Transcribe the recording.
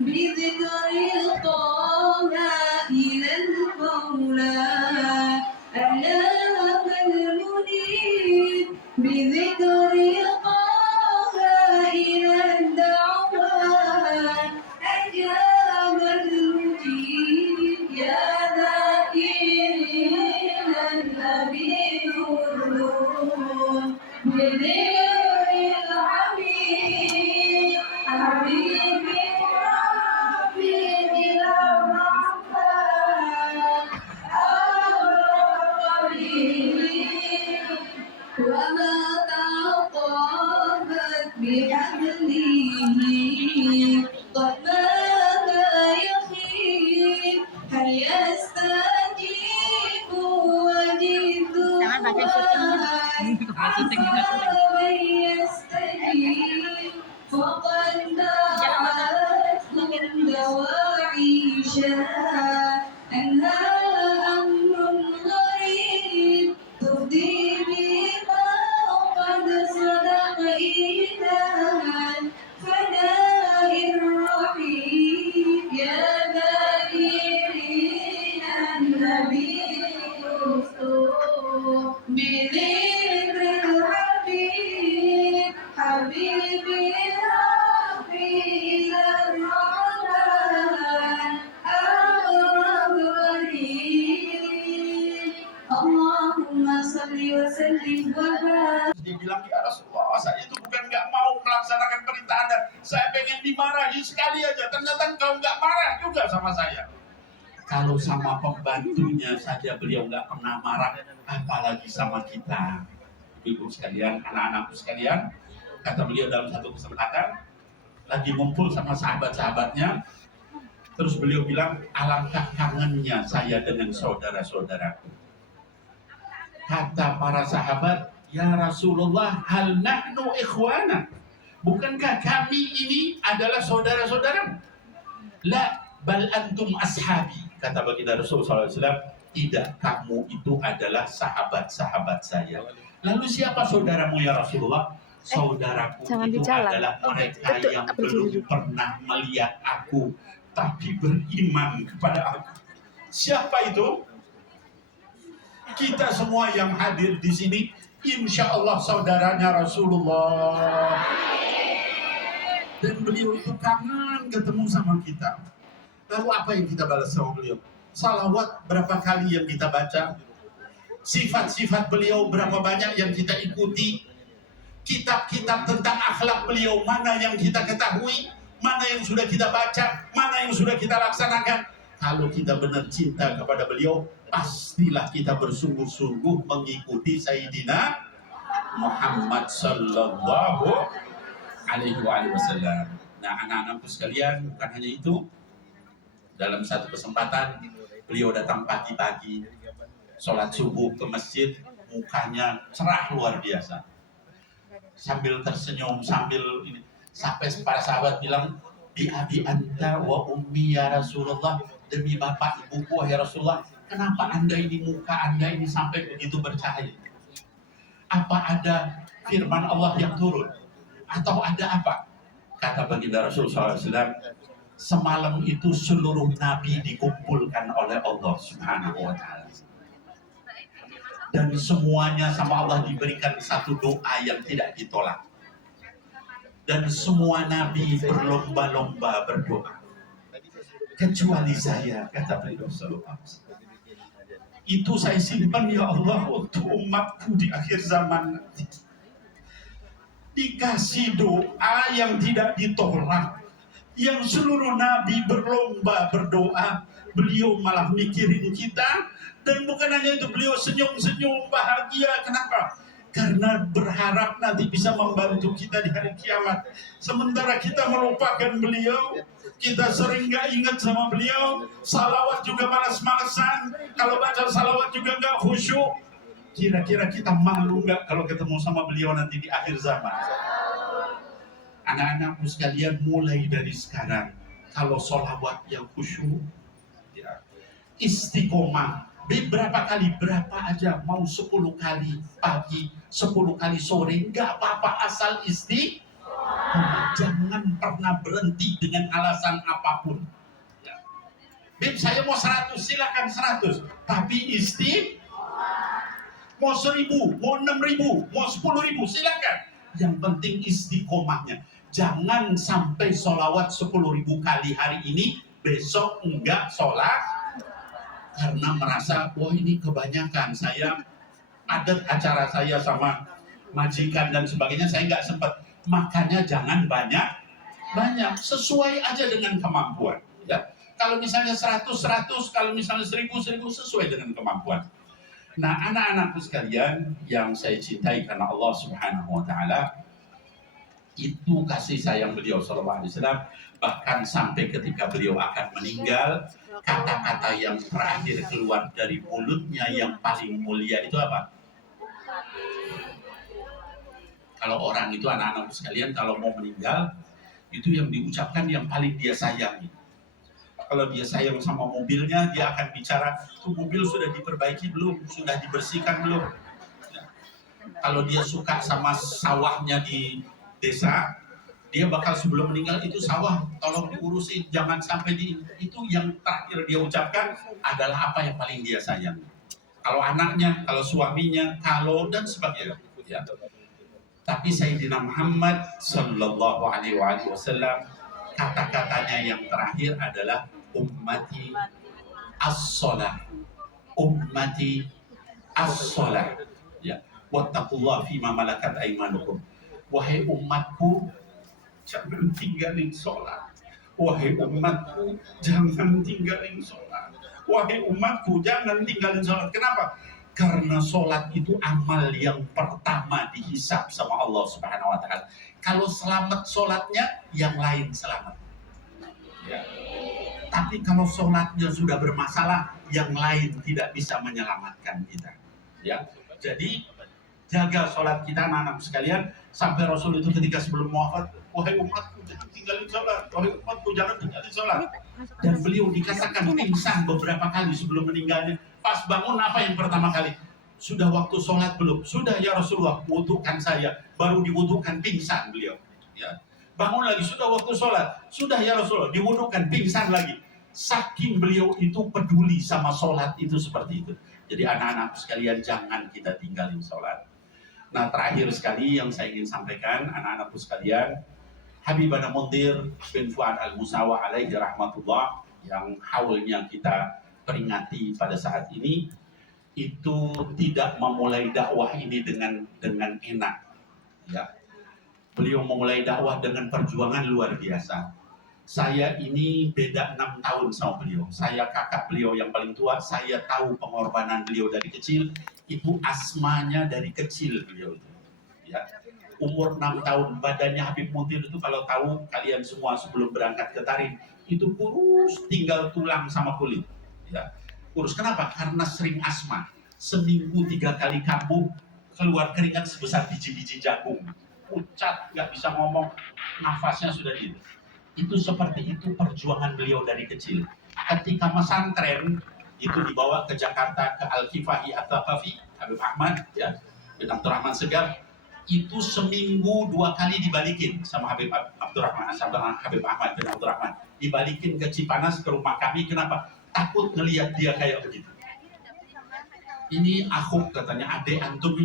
بذكر طه إلى المولى ألاك المنيب بذكر طه إلى الدعوات أجاب المجيب يا ذاكرين النبي النور بذكر الحبيب حبيبي ربي إلى الرحمن الرحيم وما تعاطفت بحبله قد مات يخيب هل يستجيب وجد من يستجيب فقد دعتهم دواعي شاء أنها أمر غريب تفدي بما قد صدق إيمان فداء الرحيم يا ذاكرين النبي الرسول بذكر الحبيب حبيبي ربي إلى الرحمن الرحيم اللهم صل وسلم وبارك. Dia bilang, ya Rasulullah, saya itu bukan nggak mau melaksanakan perintah Anda, saya pengen dimarahi sekali aja. Ternyata engkau nggak marah juga sama saya. Kalau sama pembantunya saja beliau nggak pernah marah, apalagi sama kita. Ibu sekalian, anak-anakku sekalian, kata beliau dalam satu kesempatan, lagi ngumpul sama sahabat-sahabatnya, terus beliau bilang, alangkah kangennya saya dengan saudara-saudaraku. Kata para sahabat, ya Rasulullah, hal nahnu ikhwana, bukankah kami ini adalah saudara-saudaramu? La, bal antum ashabi, kata baginda Rasulullah SAW, tidak, kamu itu adalah sahabat-sahabat saya. Lalu siapa saudaramu ya Rasulullah? Saudaraku itu adalah mereka yang belum pernah melihat aku, tapi beriman kepada aku. Siapa itu? Kita semua yang hadir di sini, insya Allah saudaranya Rasulullah. Dan beliau itu kangen ketemu sama kita. Lalu apa yang kita balas sama beliau? Salawat berapa kali yang kita baca? Sifat-sifat beliau berapa banyak yang kita ikuti? Kitab-kitab tentang akhlak beliau mana yang kita ketahui? Mana yang sudah kita baca? Mana yang sudah kita laksanakan? Kalau kita benar cinta kepada beliau, pastilah kita bersungguh-sungguh mengikuti Sayyidina Muhammad Sallallahu Alaihi Wasallam. Nah, anak-anakku sekalian, bukan hanya itu. Dalam satu kesempatan, beliau datang pagi-pagi, sholat subuh ke masjid, mukanya cerah luar biasa. Sambil tersenyum, sambil ini, sampai para sahabat bilang, bi abi anta wa ummi ya Rasulullah, demi bapak ibuku ya Rasulullah, kenapa anda ini, muka anda ini sampai begitu bercahaya? Apa ada firman Allah yang turun? Atau ada apa? Kata baginda Rasulullah SAW, semalam itu seluruh nabi dikumpulkan oleh Allah Subhanahu wa Ta'ala. Dan semuanya sama Allah diberikan satu doa yang tidak ditolak. Dan semua nabi berlomba-lomba berdoa. Kecuali saya, kata beliau sallallahu alaihi wasallam. Itu saya simpan ya Allah untuk umatku di akhir zaman nanti. Dikasih doa yang tidak ditolak, yang seluruh nabi berlomba berdoa, beliau malah mikirin kita. Dan bukan hanya itu, beliau senyum-senyum bahagia. Kenapa? Karena berharap nanti bisa membantu kita di hari kiamat. Sementara kita melupakan beliau, kita sering gak ingat sama beliau, salawat juga malas-malasan, kalau baca salawat juga gak khusyuk. Kira-kira kita malu gak kalau ketemu sama beliau nanti di akhir zaman? Anak-anakku sekalian, mulai dari sekarang, kalau salawat yang khusyuk, ya, istiqomah. Berapa kali, berapa aja, mau 10 kali pagi, 10 kali sore, nggak apa-apa, asal istiqomah. Jangan pernah berhenti dengan alasan apapun. Ya. Bib, saya mau 100, silakan 100. Tapi mau 1000, mau 6000, mau 10.000, silakan. Yang penting istiqomahnya. Jangan sampai sholawat 10.000 kali hari ini, besok enggak sholat karena merasa wah ini kebanyakan, saya adat acara saya sama majikan dan sebagainya saya nggak sempat. Makanya jangan banyak sesuai aja dengan kemampuan ya. Kalau misalnya 100 kalau misalnya 1000 sesuai dengan kemampuan. Nah, anak-anakku sekalian yang saya cintai karena Allah Subhanahu wa taala, itu kasih sayang beliau sallallahu alaihi wasallam, bahkan sampai ketika beliau akan meninggal, kata-kata yang terakhir keluar dari mulutnya yang paling mulia itu apa? Kalau orang itu, anak-anak sekalian, kalau mau meninggal, itu yang diucapkan yang paling dia sayangi. Kalau dia sayang sama mobilnya, dia akan bicara, tuh mobil sudah diperbaiki belum? Sudah dibersihkan belum? Kalau dia suka sama sawahnya di desa, dia bakal sebelum meninggal, itu sawah tolong diurusin, jangan sampai itu yang terakhir dia ucapkan adalah apa yang paling dia sayang. Kalau anaknya, kalau suaminya, kalau dan sebagainya. Ya. Tapi Sayyidina Muhammad Sallallahu Alaihi Wasallam, kata-katanya yang terakhir adalah ummati as-salah, ummati as-salah. Ya, wattaqullah fima malakat aimanukum. Wahai umatku, jangan tinggalin sholat. Wahai umatku, jangan tinggalin sholat. Wahai umatku, jangan tinggalin sholat. Kenapa? Karena sholat itu amal yang pertama dihisab sama Allah Subhanahu wa taala. Kalau selamat sholatnya, yang lain selamat. Ya. Tapi kalau sholatnya sudah bermasalah, yang lain tidak bisa menyelamatkan kita. Ya. Jadi jaga sholat kita, anak-anak sekalian. Sampai Rasul itu ketika sebelum wafat, wahai umatku jangan tinggalin sholat, wahai umatku jangan tinggalin sholat. Dan beliau dikatakan pingsan beberapa kali sebelum meninggalnya. Pas bangun apa yang pertama kali? Sudah waktu sholat belum? Sudah ya Rasulullah, wudukan saya. Baru diwudukan pingsan beliau. Ya. Bangun lagi, sudah waktu sholat. Sudah ya Rasulullah, diwudukan pingsan lagi. Saking beliau itu peduli sama sholat itu seperti itu. Jadi anak-anak sekalian, jangan kita tinggalin sholat. Nah, terakhir sekali yang saya ingin sampaikan, anak-anakku sekalian, Habibana Mundir bin Fuad Al-Musawa alaihi rahmatullah, yang haulnya kita peringati pada saat ini, itu tidak memulai dakwah ini dengan enak. Ya. Beliau memulai dakwah dengan perjuangan luar biasa. Saya ini beda 6 tahun sama beliau. Saya kakak beliau yang paling tua. Saya tahu pengorbanan beliau dari kecil. Itu asmanya dari kecil beliau itu. Ya. Umur 6 tahun, badannya Habib Mundir itu kalau tahu kalian semua sebelum berangkat ke Tarim, itu kurus, tinggal tulang sama kulit. Ya. Kurus, kenapa? Karena sering asma. Seminggu 3 kali kambuh, keluar keringat sebesar biji-biji jagung. Pucat, nggak bisa ngomong, nafasnya sudah gitu. Itu seperti itu perjuangan beliau dari kecil. Ketika pesantren itu dibawa ke Jakarta, ke Al-Kifahi At-Taqafi, Habib Ahmad, ya, bin Abdurrahman Segar, itu seminggu 2 kali dibalikin sama Habib Abdurrahman, sama Habib Ahmad bin Abdurrahman. Dibalikin ke Cipanas, ke rumah kami. Kenapa? Takut ngelihat dia kayak begitu. Ini akhuk, katanya, adek antum